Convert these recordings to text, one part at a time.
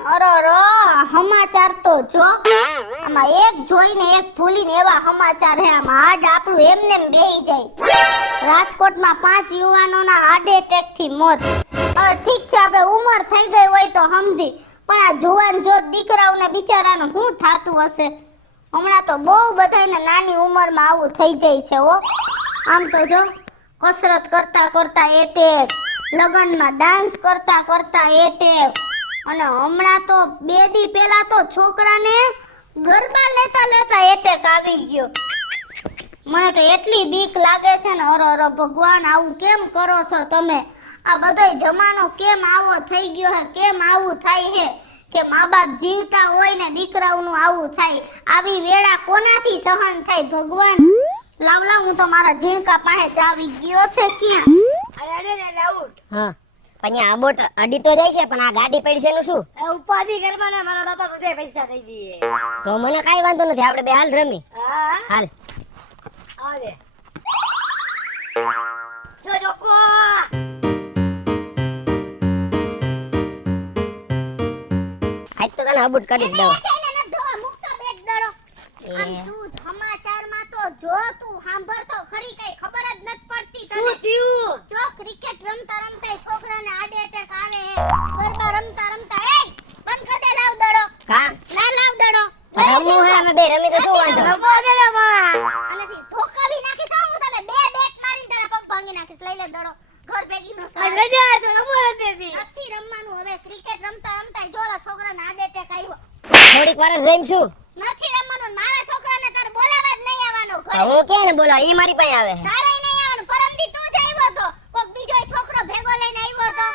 અરે સમાચાર તો જો આમાં એક જોઈને એક ભૂલીને એવા સમાચાર હે આમાં હાડ આપણું એમને એમ બેહી જાય. રાજકોટમાં 5 યુવાનોના હાર્ટ એટેકથી મોત. ઠીક છે આપણે ઉંમર થઈ ગઈ હોય તો સમજી, પણ આ જુવાન જોત દીકરાઓને બિચારાનું શું થાતું હશે. હમણાં તો બહુ બધાને નાની ઉંમરમાં આવું થઈ જાય છે હો. આમ તો જો કસરત કરતા કરતા એટેક, લગનમાં ડાન્સ કરતા કરતા એટેક, અને હમણાં તો 2 દી પહેલા તો છોકરાને ગરબા લેતા લેતા એટેક આવી ગયો. મને તો એટલી બીક લાગે છે ને, અરે ભગવાન આવું કેમ કરો છો તમે? આ બધોય જમાનો કેમ આવો થઈ ગયો હે? કેમ આવું થાય હે કે મા બાપ જીવતા હોય ને દીકરાઓનું આવું થાય? આવી વેળા કોનાથી સહન થાય ભગવાન? લાવ હું તો મારા ઝીણકા પાસે ચાવી ગયો છે. ક્યાં? અરે લાઉટ. હા પણ આ બોટ અડી તો જાય છે, પણ આ ગાડી પડી છે એનું શું? ઉપાધિ કરવાના મારા દાદા બધે પૈસા થઈ ગઈ. તો મને કાઈ વાંધો નથી, આપણે બે હાલ રમી. હા હાલ આવજે. જો જોકો આજ તો તને અબૂટ કરી જ દઉં. સમાચારમાં તો જો તું સાંભળતો ખરી, કઈ ખબર જ નથી પડતી તને. શું થયું? જો ક્રિકેટ રમતા રમતા છોકરાને હાર્ટ એટેક આવે હે. ગરબા રમતા રમતા બંધ કર દે. લાવ દડો. કા ના લાવ દડો. રમવું હે, અમે બે રમી તો શું વાંધો? રમો દે રે માં. આનાથી ધોકાવી નાખીશ. હું તને 2 બેટ મારીને તારા પગ ભાંગી નાખીશ. લઈ લે દડો. ઘર ભેગી નો આજ રજા તો રમો નથી. નથી રમવાનું હવે. ક્રિકેટ રમતા રમતા જોરા છોકરાને હાર્ટ એટેક આવ્યો. થોડીક વાર જ રહીશું. નથી રમવાનું. મારા છોકરાને તારે બોલાવા જ નહીં આવવાનો. ઘરે હું કે ને બોલા, ઈ મારી પાસે આવે. તારે નહીં આવવાનું. પરમદી તું જ આવ્યો તો. કોક બીજો છોકરો ભેગો લઈને આવ્યો તો.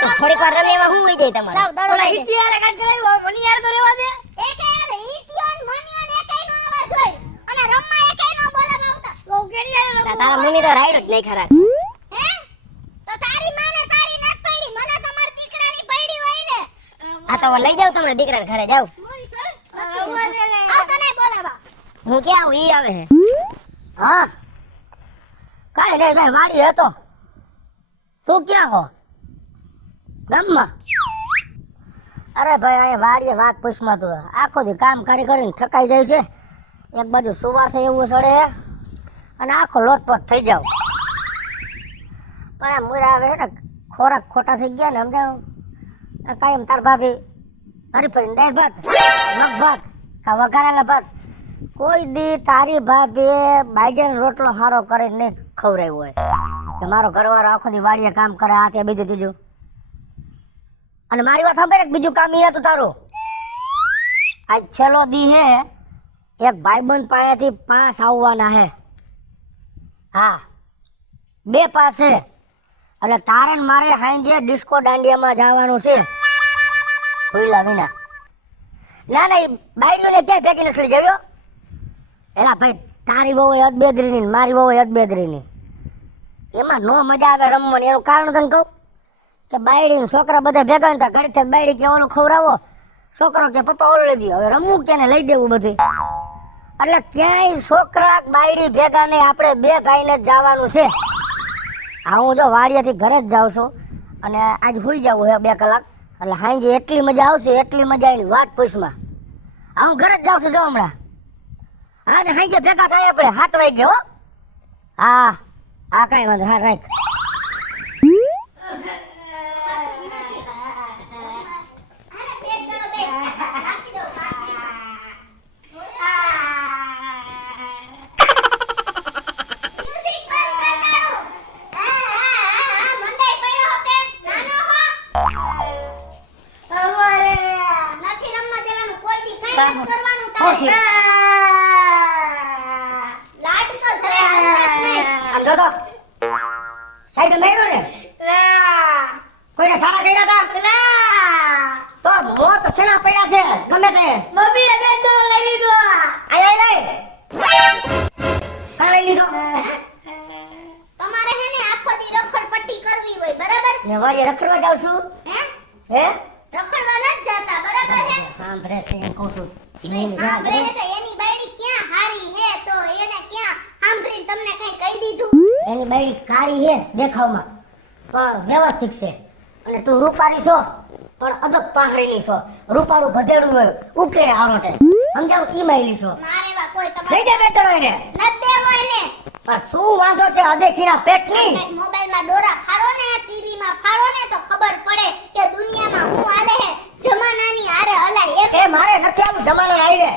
તો થોડીક વાર રમી એમાં શું હોય જાય તમારે? લાવ દડો. ઓલા હિતિયારે કાટ કરાવ્યો મને યાર તો રેવા દે. એક યાર ઈટિયોન મનિયોન એકેય નો આવાજ હોય અને રમવા એકેય નો બોલાવા આવતા. તો કેની યાર રમો. તારા મમ્મી તો રાઈડ જ નહીં ખરા. હે? તો તારી માને તારી નત પડી. મને તો માર દીકરાની પડી હોય ને. આ તો લઈ જાવ તમારા દીકરાને ઘરે જાવ. મોરી સર. રમવા દે લે. આવતો નહીં બોલાવા. હું ક્યાં આવું? ઈ આવે હે. હા કાઈ નહીં ભાઈ, વાડી હતો. તું ક્યાં હો? ગામમાં? અરે ભાઈ અહીંયા વાડીએ વાત પૂછમાં તું. આખો દી કામ કરી કરીને થકાઈ જાય છે. એક બાજુ સુવાસે એવું સડે અને આખો લોટપોટ થઈ જાવ. પણ આ મુરા આવે ને ખોરાક ખોટા થઈ ગયા ને સમજાવ. કાયમ તાર ભાભી હરીફરીને દાળ ભાત, મગ ભાત, કા વઘારેલા ભાત. કોઈ દી તારી ભાભીએ બાજરાનો રોટલો હારો કરીને નહીં ખવડાવ્યો હોય કે મારો ઘરવાળો આખો દી વાડીએ કામ કરે આ કે બીજું ત્રીજું. અને મારી વાત સાંભળે કે બીજું કામ એ હતું તારું. આજ છેલ્લો દી હે, એક ભાઈબંધ પાસેથી 5 આવવાના હે. હા 2 પાસ છે. એટલે તારે ને મારે સાંજે ડિસ્કો દાંડિયામાં જવાનું છે. ભૂલા વિના. ના ના એ બાયડીઓને ક્યાંય ફેંકી નથી લઈ જાવ્યો. એલા ભાઈ તારી વહુ એ અદબેદરીની ને મારી વહુ એ અદબેદરીની. એમાં નો મજા આવે રમવાની. એનું કારણ તને કહું કે બાયડી છોકરા બધા ભેગા હતા. ઘડી થાય બાયડી કે ઓલું ખવડાવો, છોકરો કે પપ્પા ઓલું લઈ દો. હવે રમવું કે લઈ દેવું બધું. એટલે ક્યાંય છોકરા બાયડી ભેગા નહીં, આપણે 2 ભાઈને જ જવાનું છે. હા હું જો વાડિયાથી ઘરે જ જાઉં છું અને આજ સુઈ જવું છે 2 કલાક. એટલે સાંજે એટલી મજા આવશે, એટલી મજા એની વાત પૂછમાં. હા હું ઘરે જ જાઉં છું જો હમણાં. હા ને સાંજે ભેગા થાય આપણે 7 વાગે હો. હા હા કાંઈ વાંધો. હા રાખ. આમ જો તો સાહેબ મેળો ને કોઈને સારા કર્યા હતા તો મોત સેના પડ્યા છે ગમે તે. મમ્મી એ બેટ તો લઈ લીધો. આય લઈ લઈ લીધો. તમારે હે ને આખો દી રખડપટ્ટી કરવી હોય બરાબર? ને વાડી રખડવા જાવ છું. હે? હે રખડવા નથી જાતા બરાબર હે? હા ભરે છે એમ કહું છું. હા bre હે તો એની બાયડી ક્યાં હારી હે તો એને ક્યાં સાંભળીને તમને કઈ કહી દીધું? એની બાયડી કાળી હે દેખાવમાં પણ વ્યવસ્થિત છે. અને તું રૂપારી છો પણ અદબ પાહરીની છો, રૂપાળું ગધેડું હોય ઉકેડે આરોટે, સમજાવ ઈ માયલી છો. મારે એવા કોઈ લઈ તમારે દે બેટડો એને. નથી દેવો એને. પણ શું વાંધો છે અદેખીના પેટની? કંઈક મોબાઈલમાં ડોરા ફાડો ને, ટીવીમાં ફાડો ને તો ખબર પડે કે દુનિયામાં હું હાલે હે. જમાનાની હારે હલાય એમ. એ મારે નથી આવું જમાનો આવીને.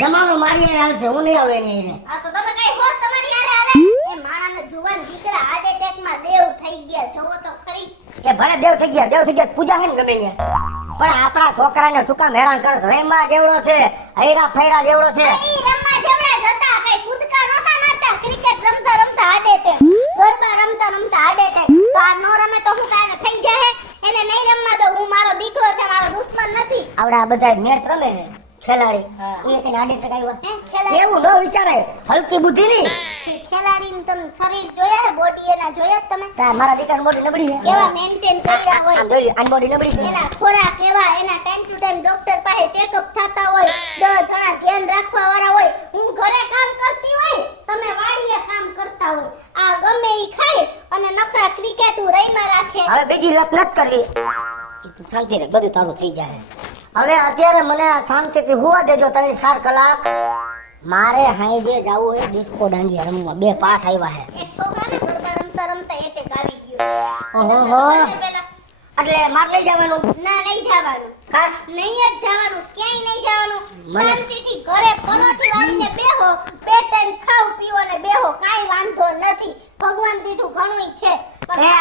જમાનો મારી હારે હાલશે, હું નહીં આવું એની હારે. આ તો તમે કઈ હોત તમારી હારે હાલે. એ માણાને જુવાન દીકરા હાર્ટ એટેકમાં દેવ થઈ ગયા. જોવો તો ખરી. એ ભલે દેવ થઈ ગયા પૂજા હે ને ગમે ત્યાં. પણ આપણા છોકરાને શું કામ હેરાન કરે છે? રેમા જેવડો છે, હૈરા ફૈરા જેવડો છે. ઈ રમવા જેવડા જ હતા. કઈ કૂદકા નહોતા મારતા. ક્રિકેટ રમતા રમતા હાર્ટ એટેક, ગરબા રમતા રમતા હાર્ટ એટેક. તો આ નો રમે તો હું કાંઈ થઈ જાય? એને નહીં રમવા દો. હું મારો દીકરો છે, મારો દુશ્મન નથી. આવડા બધા મેચ રમે ને ખેલાડી, એ કઈ આડે ટક આવ્યા. હે, ખેલાડી એવું ન વિચારાય, હલકી બુદ્ધિ ની. ખેલાડીનું તમે શરીર જોયા હે? બોડી એના જોયા તમે? તા મારા દીકરાની બોડી નબળી છે. કેવા મેન્ટેન કર્યા હોય. આમ જોઈ આની બોડી નબળી છે. એના ખોરાક એવા, એના ટાઈમ ટુ ટાઈમ ડોક્ટર પાસે ચેકઅપ થતા હોય, 10 જણા ધ્યાન રાખવા વાળા હોય. હું ઘરે કામ કરતી હોય, તમે વાડીએ કામ કરતા હોય. આ ગમે ઈ ખાય અને નખરા ક્રિકેટુ રઈમાં રાખે. હવે બીજી લત નથી કરવી. તું શાંતિ રાખ, બધું તારું થઈ જાય. હવે અત્યારે મને આ શાંતિથી હુવા દેજો 3-4 કલાક. મારે હાઈજે જાવું હોય ડિસ્કો દાંડિયા રમવા. 2 પાસ આવ્યા છે. એક છોકરાને ગરબા રમતા રમતા એટેક આવી ગયો. ઓહો પેલા એટલે માર લઈ જવાનું. ના, નહીં જવાનું. હા નહીં જ જવાનું, ક્યાંય નહીં જવાનું. મને- શાંતિથી ઘરે પરોઠી વાળીને બેહો, 2 ટાઈમ ખાઓ પીવો ને બેહો, કાંઈ વાંધો નથી. ભગવાન દીધું ઘણુંય છે. પણ એ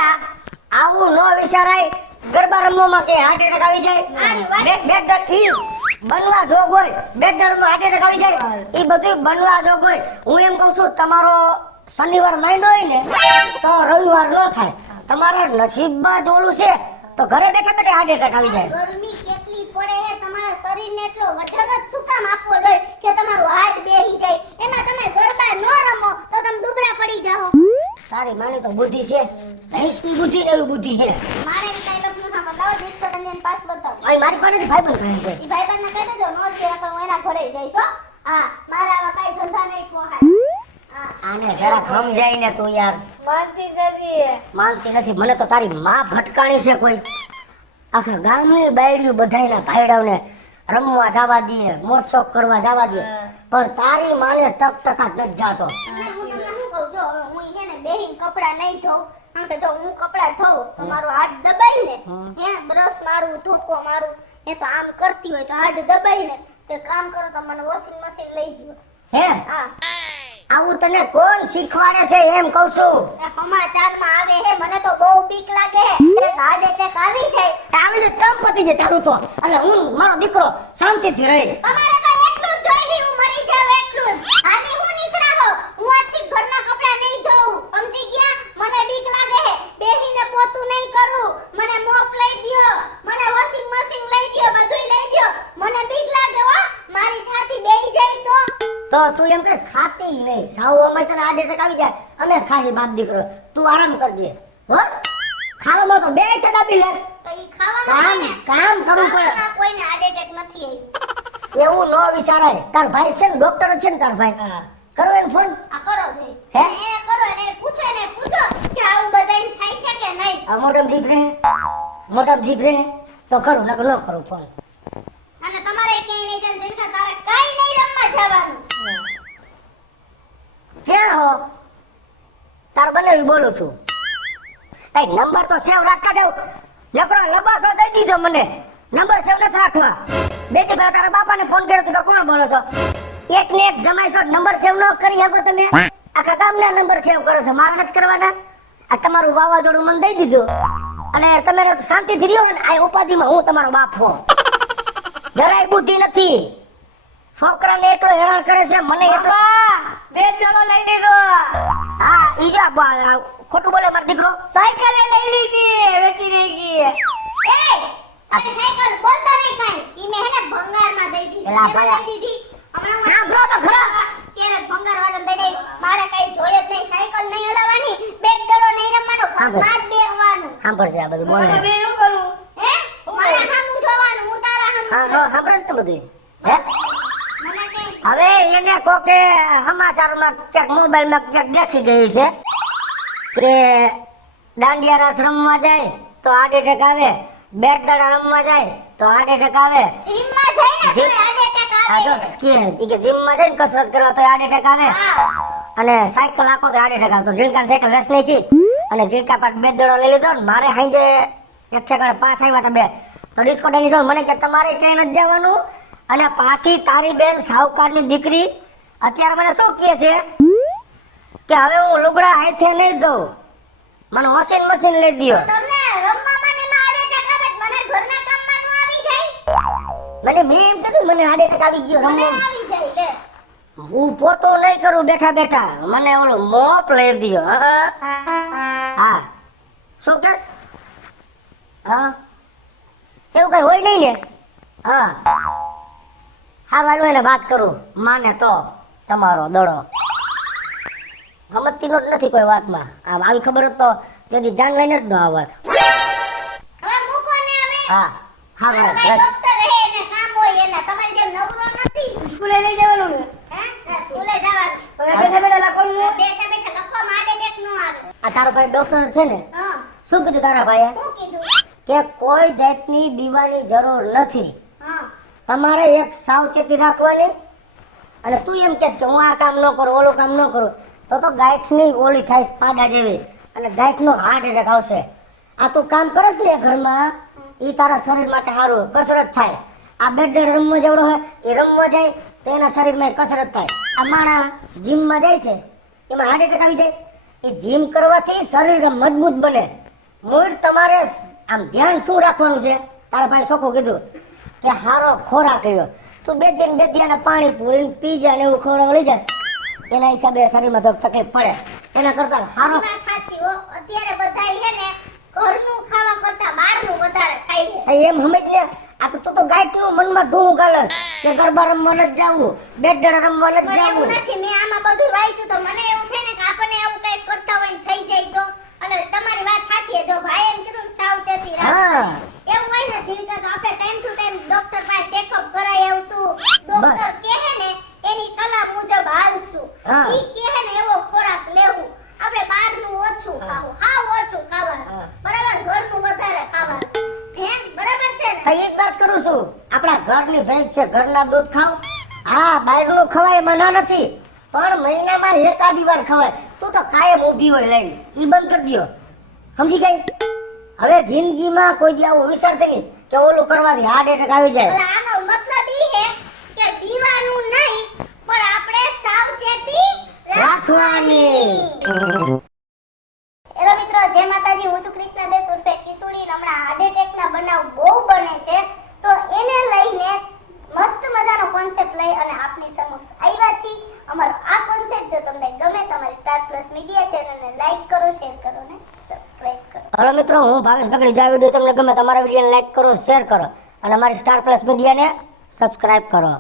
આવું નો વિચારાય. ગરબા રમવામાં કે હાર્ટ એટેક આવી જાય. આની વાત- બેટ ઈ બનવા જોગ હોય. બેટરમાં હાર્ટ એટેક આવી જાય. ઈ બધું બનવા જોગ હોય. હું એમ કહું છું તમારો શનિવાર માંડો હોય ને તો રવિવાર ન થાય. તમારા નસીબમાં જ ઓલું છે તો ઘરે બેઠા બેઠા હાર્ટ એટેક આવી જાય. ગરમી કેટલી પડે હે, તમારા શરીરને એટલો વજન જ શું કામ આપવો જોઈએ કે તમારું હાર્ટ બેહી જાય? એમાં તમે ગરબા ન રમો તો તમે દુબળા પડી જાઓ. તારી માની તો બુદ્ધિ છે, ભેંસની બુદ્ધિ ને એવી બુદ્ધિ છે. મારે બી કાંઈ લગ્ન ના બતાવો, ડિસ્કો દાંડિયાનો પાસ બતાવો. અહીં મારી પાસે ભાઈ પણ કહે છે. ઈ ભાઈબંધને કહી દેજો, નો જ કહેવાય, પણ હું એના ઘરે જઈશ હો. હા, મારા આવા કાંઈ ધંધા નહીં પોહાય. હા, આને જરાક સમજાય ને તું યાર. માનતી નથી. માનતી નથી. મને તો તારી માં ભટકાણી છે કોઈ. આખા ગામની બાયડીઓ બધાયના ભાઈડાઓને રમવા જવા દે, મોજ શોખ કરવા જવા દે, પણ તારી માને ટકટકા નથી જાતો. અને હું તમને શું કહું, જો હવે હું છે ને બેહીને કપડાં નહીં ધોઉં. કારણ કે જો હું કપડાં ધોઉં તો મારો હાથ દબાઈ ને, હે બ્રશ મારું, ધોકો મારું, એ તો આમ કરતી હોય તો હાથ દબાઈ ને, તો એક કામ કરો તો મને વોશિંગ મશીન લઈ દો. હે હા, આવું તને કોણ શીખવાડે છે એમ કહું છું. એ સમાચારમાં આવે હે, મને તો બહુ બીક લાગે હે. એક હાર્ટ એટેક આવી જાય. આવી રીતે કામ પતી જાય તારું તો. એટલે હું મારો દીકરો શાંતિથી રહે. તમારે તો એટલું જ જોઈએ, હું મરી જાવ એટલું જ. હાલી હું નીકળાવો, હું આજથી ઘરના કપડાં નહીં ધોઉં. સમજી ગયા? મને બીક લાગે હે. બેહીને પોતું નહીં કરું. મને મોપ લઈ દ્યો, મને વોશિંગ મશીન લઈ દ્યો, બધુંય લઈ દ્યો. મને બીક લાગે હો, મારી છાતી બેહી જાય તો તું એમ કે ખાતી નહીં. સાવ અમે તને હાર્ટ એટેક આવી જાય અમે ખાલી બાપ દીકરો. તું આરામ કરજે હો. ખાવામાં તો બે ચડાબી લેસ. તો ઈ ખાવામાં આવે ને. કામ કરવું પડે. ખાવામાં કોઈને હાર્ટ એટેક નથી આવ્યું. એવું ન વિચારાય. તાર ભાઈ છે ને ડોક્ટર છે ને તાર ભાઈ. કરો એને ફોન. આ કરો છે. હે? એને કરો, એને પૂછો કે આવું બધાય થાય છે કે નહીં. આ મોટામાં જીભ રહે તો કરું નકર ન કરું ફોન. અને તમારે ક્યાંય નહીં જવાનું, જેનકા તારે કાંઈ નહીં રમવા જવાનું. ક્યાં હો? તાર બને બોલું છું. એ નંબર તો સેવ રાખતા જાવ. નકરો લબાસો દઈ દીધો મને. નંબર સેવ નથી રાખવા. બે દી પહેલા તારા બાપાને ફોન કર્યો તો કોણ બોલો છો? એક ને એક જમાઈ છો, નંબર સેવ ન કરી શકો તમે? આખા ગામના નંબર સેવ કરો છો, મારા નથી કરવાના. આ તમારું વાવાઝોડું મને દઈ દીધું અને તમે શાંતિથી રહ્યો ને આ ઉપાધિમાં હું તમારો બાપ હો. જરાય બુદ્ધિ નથી. છોકરાને એટલો હેરાન કરે છે, મને એટલો. બેટડો લઈ લીધો. હા ઈજા ખોટું બોલે મારો દીકરો. સાયકલ લઈ લીધી, વેચી દેગી. એ અરે સાયકલ બોલતો નહીં કાંઈ. ઈ મેં હેને ભંગારમાં દઈ દીધી. એલા એમાં ભાયા. દઈ દીધી. હમણાં હું સાંભળો તો ખરા. ત્યારે જ ભંગારવાળાને દઈ દઈ. મારે કાંઈ જોઈએ જ નહીં. સાયકલ નહીં હલાવવાની, બેટડો નહીં રમવાનો, ઘરમાં જ બેહવાનું. સાંભળજે આ બધું બોલે. હવે શું કરું? હે? મારા સામું જોવાનું, હું તારા સામું હા હા સાંભળે છે ને બધું. હે મને કઈ હવે એને કોકે સમાચારમાં ક્યાંક મોબાઈલમાં ક્યાંક દેખી ગઈ છે કે દાંડિયા રાસ રમવા જાય તો હાર્ટ એટેક આવે બેટ દાડા રમવા જાય તો હાર્ટ એટેક આવે. જીમમાં જઈને તો હાર્ટ એટેક આ આવે. જો કે જીમમાં જઈને કસરત કરવા તો હાર્ટ એટેક આવે. હા. અને સાયકલ આખો તો હાર્ટ એટેક આવતો. ઝીણકા સાયકલ રેસ નહીં કી અને ઝીણકા પાટ બે દડો લઈ લીધો ને મારે હાંજે એક ઠેકાણે પાસ આવ્યા હતા બે તો ડિસ્કો ડેની જો મને કે તમારે ક્યાંય નથી જવાનું અને પાછી તારી બેન સાહુકારની દીકરી અત્યારે મને શું કહે છે કે હવે હું લુગડા હાથે નહીં દઉં, મને વોશિંગ મશીન લઈ દ્યો. તમને રમવામાં ને માં હાર્ટ એટેક આવે મને ઘરના કામમાં નો આવી જાય. મને મેં એમ કીધું મને હાર્ટ એટેક આવી ગયો મને રમવા. આવી જાય લે. હું પોતો નહીં કરું બેઠા બેઠા મને ઓલો મોપ લઈ દ્યો. હા શું કેસ? હા એવું કઈ હોય નહીં ને? હા હા વાલું એને વાત કરું માને તો તમારો દડો ગમતતી નો જ નથી કોઈ વાતમાં. આમ આવી ખબર હોત તો તેથી જાન લઈને જ ન આવત. હવે મૂકો ને હવે. હા હા મારો ભાઈ ભાઈ ડોક્ટર હે એને કામ હોય એને તમારી જેમ નવરો નથી. સ્કૂલે લઈ જવાનું ને હે સ્કૂલે જવાનું. તો એ બેઠા બેઠા લાખોનું બેઠા બેઠા લખવામાં હાર્ટ એટેક નો આવે. આ તારો ભાઈ ડોક્ટર છે ને હા શું કીધું તારા ભાઈએ શું કીધું? કે કોઈ જાતની દીવાની જરૂર નથી, હા તમારે એક સાવચેતી રાખવાની. અને તું એમ કહેશ કે હું આ કામ ન કરું ઓલું કામ ન કરું તો ગાંઠની ઓલી થાય છે પાડા જેવી અને ગાંઠનો હાર્ટ એટેક આવશે. આ તું કામ કરસ ને ઘરમાં એ તારા શરીર માટે સારું કસરત થાય. આ બેટ દડ રમવા જેવડો હોય એ રમવા જાય તો એના શરીરમાં કસરત થાય. આ માણા જીમમાં જાય છે એમાં હાર્ટ એટેક આવી જાય. એ જીમ કરવાથી શરીર આમ મજબૂત બને. મૂળ તમારે આમ ધ્યાન શું રાખવાનું છે? તારા ભાઈ ચોખ્ખું કીધું કે હારો ખોરાક લ્યો. તું બે દિન પાણી પૂરી પીઝા ને એવું ખોરાક લઈ જાય એના હિસાબે શરીરમાં તો તકલીફ પડે. એના કરતા હારો ઈ વાત સાચી હો. અત્યારે બધાય હે ને ઘરનું ખાવા કરતા બહારનું વધારે ખાઈ લે. એમ સમજ ને. આ તો તું તો ગાયકનું મનમાં ઢૂં ગાલસ કે ગરબા રમવા નથી જાવું, બેટ દડા રમવા નથી મને એવું જાવું. નથી. મેં આમાં બધું વાંચ્યું તો મને એવું થાય ને કે આપણને એવું કંઈક કરતા હોય ને થઈ જાય તો એટલે તમારી વાત સાચી છે. જો ભાઈ એમ કીધું ને સાવચેતી રાખ. હા એવું હોય ને જીણકા તો આપણે ટાઈમ ટુ ટાઈમ ડોક્ટર પાસે ચેકઅપ કરાઈ આવશું. ડોક્ટર કહે ને એની સલાહ મુજબ હાલશું. હા. ઈ કહે ને એવો ખોરાક લેવું. આપણે બહારનું ઓછું ખાવું, હાવ ઓછું ખાવાનું. હા. બરાબર? ઘરનું વધારે ખાવાનું. એમ બરાબર છે ને? તો એ જ વાત કરું છું. આપણા ઘરની ભેંસ છે, ઘરના દૂધ ખાવ. હા બહારનું ખવાય મના નથી પણ મહિનામાં એકાદી વાર ખવાય. તું તો કાયમ ઊભી હોય લઈને ઈ બંધ કરી દ્યો. સમજી ગઈ? હવે જિંદગીમાં કોઈ દી આવું વિચારતી નહીં કે ઓલું કરવાથી હાર્ટ એટેક આવી જાય. એટલે આનો મતલબ ઈ હે કે પીવાનું નહીં પણ આપણે સાવચેતી રાખવાની. હેલો મિત્રો, જય માતાજી. હું છું કૃષ્ણાબેન ઉર્ફે કિશોરી. હમણાં હાર્ટ એટેકના બનાવ બહુ બને છે તો એને લઈને મસ્ત મજાનો કોન્સેપ્ટ લઈ અને આપની સમક્ષ આવ્યા છીએ. અમારો આ કોન્સેપ્ટ જો તમને ગમે તમારી સ્ટાર પ્લસ મીડિયા ચેનલને લાઈક કરો, શેર કરો ને સબસ્ક્રાઇબ કરો. હલો મિત્રો, હું ભાવેશ બકડી. જો આ વિડીયો તમને ગમે તમારા વિડીયોને લાઈક કરો, શેર કરો અને અમારી સ્ટાર પ્લસ મીડિયાને સબસ્ક્રાઇબ કરો.